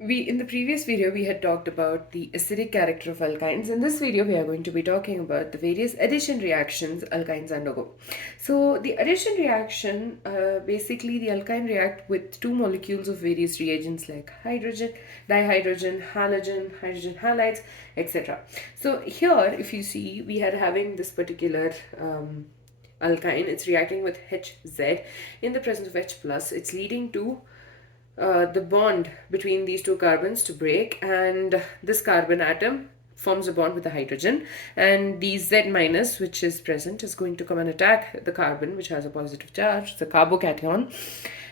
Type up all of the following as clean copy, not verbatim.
In the previous video we had talked about the acidic character of alkynes. In this video we are going to be talking about the various addition reactions alkynes undergo. So the addition reaction, basically the alkyne react with two molecules of various reagents like hydrogen, dihydrogen, halogen, hydrogen halides, etc. So here if you see we are having this particular alkyne, it's reacting with HZ in the presence of H plus. It's leading to the bond between these two carbons to break, and this carbon atom forms a bond with the hydrogen, and the Z minus which is present is going to come and attack the carbon which has a positive charge, the carbocation,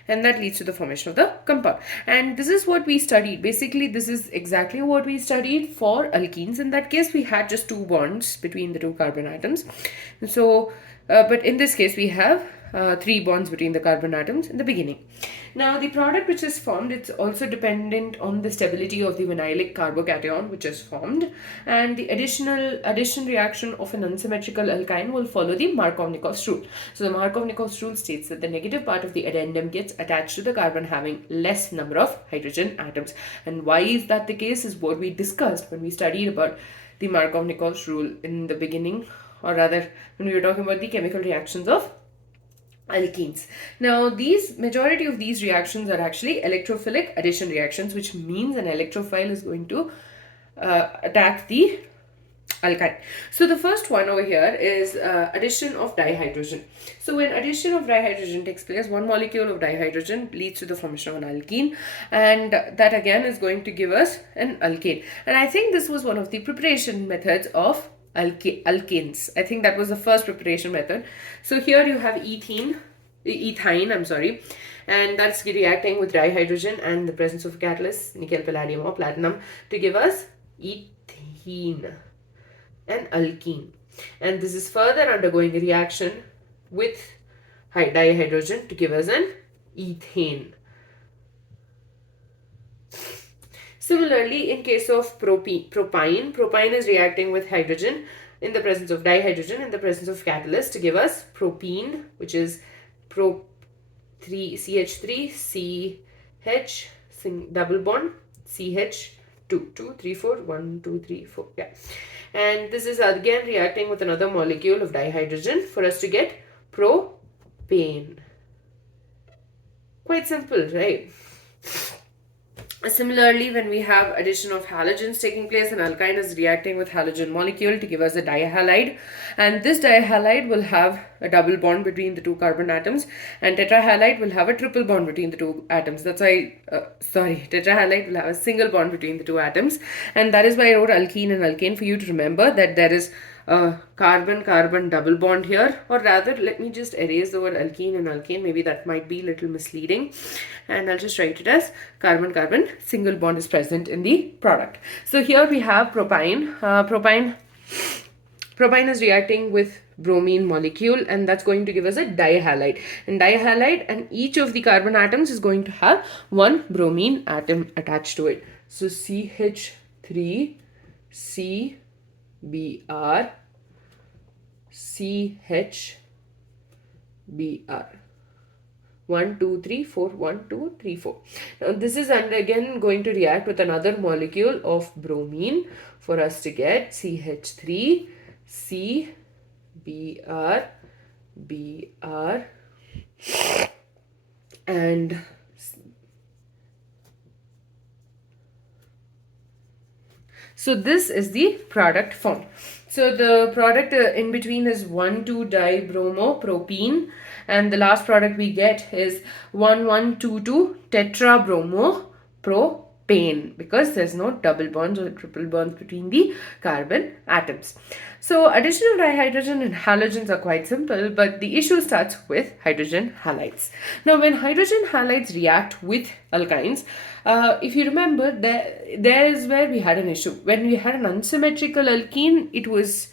and that leads to the formation of the compound. And this is what we studied. Basically this is exactly what we studied for alkenes. In that case we had just two bonds between the two carbon atoms. So but in this case we have three bonds between the carbon atoms in the beginning. Now the product which is formed, it's also dependent on the stability of the vinylic carbocation which is formed, and the addition reaction of an unsymmetrical alkyne will follow the Markovnikov's rule. So the Markovnikov's rule states that the negative part of the addendum gets attached to the carbon having less number of hydrogen atoms. And why is that the case is what we discussed when we studied about the Markovnikov's rule in the beginning, or rather when we were talking about the chemical reactions of alkenes. Now majority of these reactions are actually electrophilic addition reactions, which means an electrophile is going to attack the alkyne. So the first one over here is addition of dihydrogen. So when addition of dihydrogen takes place, one molecule of dihydrogen leads to the formation of an alkene, and that again is going to give us an alkane. And I think this was one of the preparation methods of alkanes. I think that was the first preparation method. So here you have ethyne, and that's reacting with dihydrogen and the presence of catalyst, nickel, palladium or platinum, to give us ethene, an alkene. And this is further undergoing a reaction with dihydrogen to give us an ethane. Similarly, in case of propine is reacting with hydrogen in the presence of dihydrogen in the presence of catalyst to give us propene, which is CH3 CH double bond CH2 2 3 4 1 2 3 4, yeah. And this is again reacting with another molecule of dihydrogen for us to get propane. Quite simple, right? Similarly, when we have addition of halogens taking place, an alkyne is reacting with halogen molecule to give us a dihalide, and this dihalide will have a double bond between the two carbon atoms, and tetrahalide will have a triple bond between the two atoms. That's why, tetrahalide will have a single bond between the two atoms, and that is why I wrote alkene and alkane, for you to remember that there is a carbon-carbon double bond here, or rather let me just erase the word alkene and alkane, maybe that might be a little misleading, and I'll just write it as carbon-carbon single bond is present in the product. So here we have propine. Propine is reacting with bromine molecule, and that's going to give us a dihalide. And each of the carbon atoms is going to have one bromine atom attached to it. So CH3 CBr CHBr 1 2 3 4 1 2 3 4. Now this is again going to react with another molecule of bromine for us to get CH3 CBr Br, and so this is the product formed. So the product in between is 1,2-dibromopropene, and the last product we get is 1,1,2,2-tetrabromopropanne, because there's no double bonds or triple bonds between the carbon atoms. So addition of dihydrogen and halogens are quite simple, but the issue starts with hydrogen halides. Now when hydrogen halides react with alkynes, if you remember, there is where we had an issue. When we had an unsymmetrical alkene, it was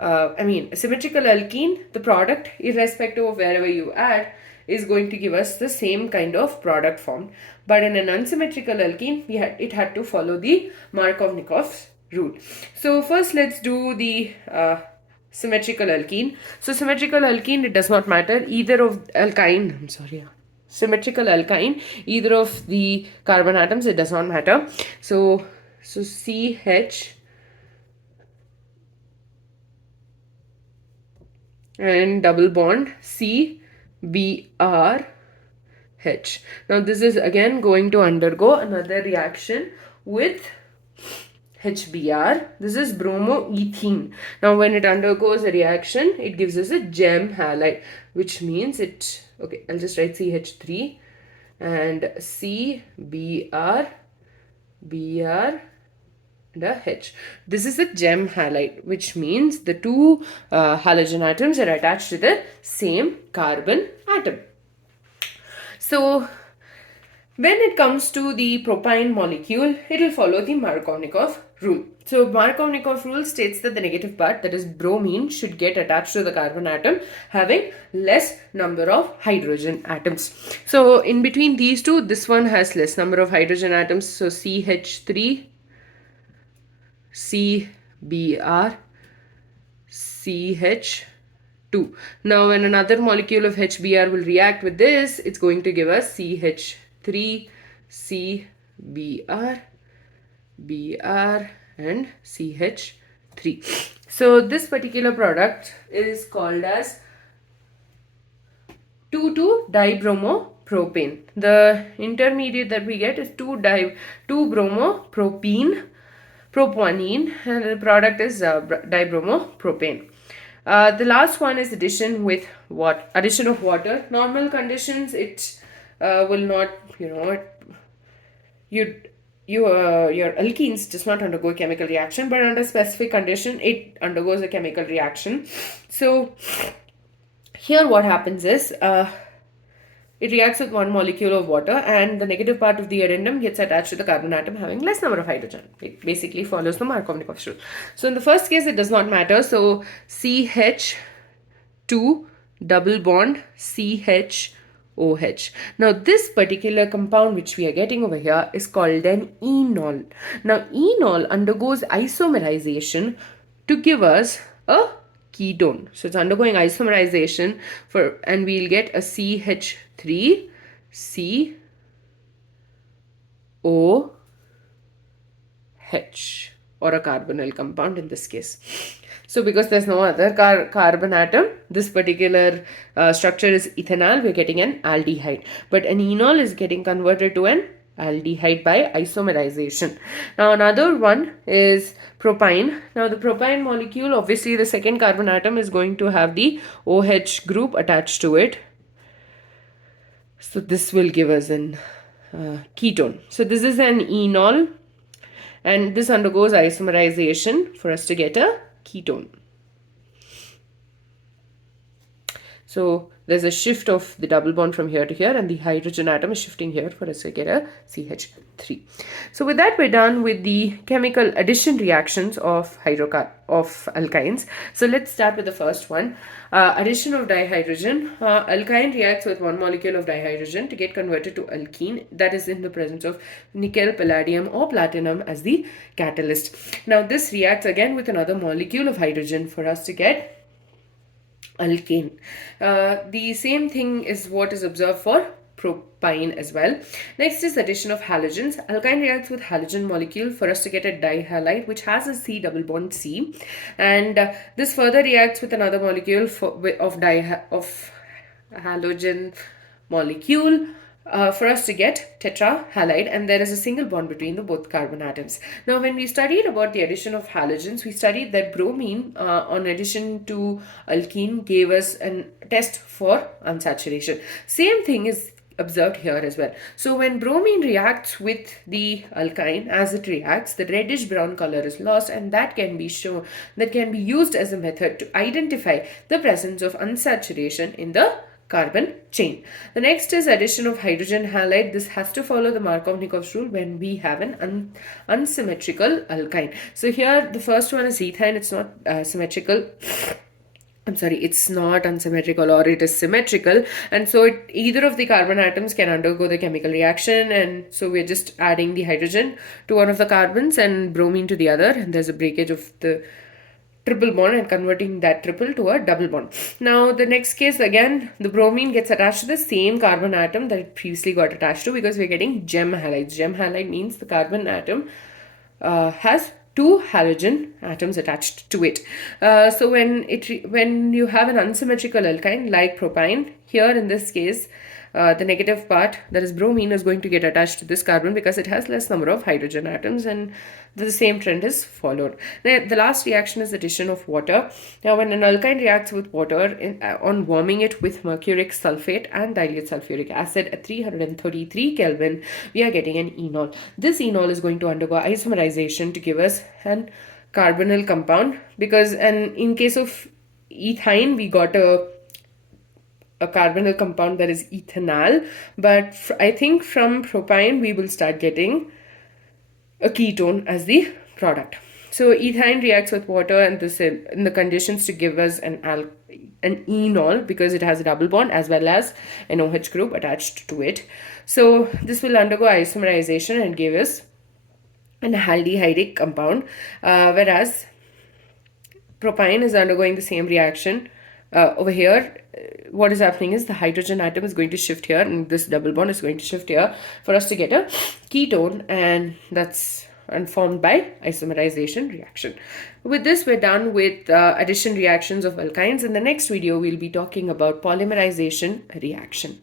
a symmetrical alkene, the product, irrespective of wherever you add, is going to give us the same kind of product formed. But in an unsymmetrical alkene, it had to follow the Markovnikov's rule. So first let's do the symmetrical alkene. So symmetrical alkene, it does not matter either of alkyne. I'm sorry. symmetrical alkyne, either of the carbon atoms, it does not matter. So CH and double bond CBr H. Now this is again going to undergo another reaction with HBr. This is bromoethene. Now when it undergoes a reaction, it gives us a gem halide, which means it, okay, I'll just write CH3 and CBr, Br and a H. This is a gem halide, which means the two halogen atoms are attached to the same carbon atom. So when it comes to the propyne molecule, it will follow the Markovnikov rule. So Markovnikov rule states that the negative part, that is bromine, should get attached to the carbon atom having less number of hydrogen atoms. So in between these two, this one has less number of hydrogen atoms. So CH3, CBr, CH2. Now when another molecule of HBr will react with this, it's going to give us CH3, CBr, Br and CH3. So this particular product is called as 2,2-dibromopropane. The intermediate that we get is 2-bromopropene, propanene, and the product is dibromopropane. The last one is addition with what? Addition of water. Normal conditions, it will not, your alkenes does not undergo a chemical reaction, but under specific condition, it undergoes a chemical reaction. So here what happens is, it reacts with one molecule of water and the negative part of the addendum gets attached to the carbon atom having less number of hydrogen. It basically follows the Markovnikov rule. So in the first case, it does not matter. So CH2 double bond CHOH. Now this particular compound which we are getting over here is called an enol. Now enol undergoes isomerization to give us a ketone. So it's undergoing isomerization and we'll get a CH3 COH or a carbonyl compound in this case. So because there's no other carbon atom, this particular structure is ethanol, we're getting an aldehyde. But an enol is getting converted to an aldehyde by isomerization. Now another one is propyne. Now the propyne molecule, obviously the second carbon atom is going to have the OH group attached to it. So this will give us an ketone. So this is an enol and this undergoes isomerization for us to get a ketone. So there's a shift of the double bond from here to here and the hydrogen atom is shifting here for us to get a CH3. So with that, we're done with the chemical addition reactions of alkynes. So let's start with the first one. Addition of dihydrogen. Alkyne reacts with one molecule of dihydrogen to get converted to alkene, that is in the presence of nickel, palladium or platinum as the catalyst. Now this reacts again with another molecule of hydrogen for us to get alkane. The same thing is what is observed for propyne as well. Next is addition of halogens. Alkyne reacts with halogen molecule for us to get a dihalide which has a C double bond C, and this further reacts with another molecule of halogen molecule for us to get tetrahalide, and there is a single bond between the both carbon atoms. Now when we studied about the addition of halogens, we studied that bromine on addition to alkene gave us a test for unsaturation. Same thing is observed here as well. So when bromine reacts with the alkyne, as it reacts, the reddish brown color is lost, and that can be used as a method to identify the presence of unsaturation in the carbon chain. The next is addition of hydrogen halide. This has to follow the Markovnikov rule when we have an unsymmetrical alkyne. So here the first one is ethyne. It's not symmetrical. I'm sorry, it's not unsymmetrical, or it is symmetrical, and so either of the carbon atoms can undergo the chemical reaction, and so we're just adding the hydrogen to one of the carbons and bromine to the other, and there's a breakage of the triple bond and converting that triple to a double bond. Now the next case, again the bromine gets attached to the same carbon atom that it previously got attached to, because we're getting gem halides. Gem halide means the carbon atom has two halogen atoms attached to it. So when you have an unsymmetrical alkyne like propyne, here in this case the negative part, that is bromine, is going to get attached to this carbon because it has less number of hydrogen atoms, and the same trend is followed. Now, the last reaction is addition of water. Now when an alkyne reacts with water on warming it with mercuric sulfate and dilute sulfuric acid at 333 Kelvin, we are getting an enol. This enol is going to undergo isomerization to give us an carbonyl compound, because in case of ethyne we got a carbonyl compound that is ethanal, but I think from propyne we will start getting a ketone as the product. So ethyne reacts with water and this in the conditions to give us an enol, because it has a double bond as well as an OH group attached to it. So this will undergo isomerization and give us an aldehydic compound, whereas propyne is undergoing the same reaction. Over here, what is happening is the hydrogen atom is going to shift here and this double bond is going to shift here for us to get a ketone, and that's formed by isomerization reaction. With this, we're done with addition reactions of alkynes. In the next video, we'll be talking about polymerization reaction.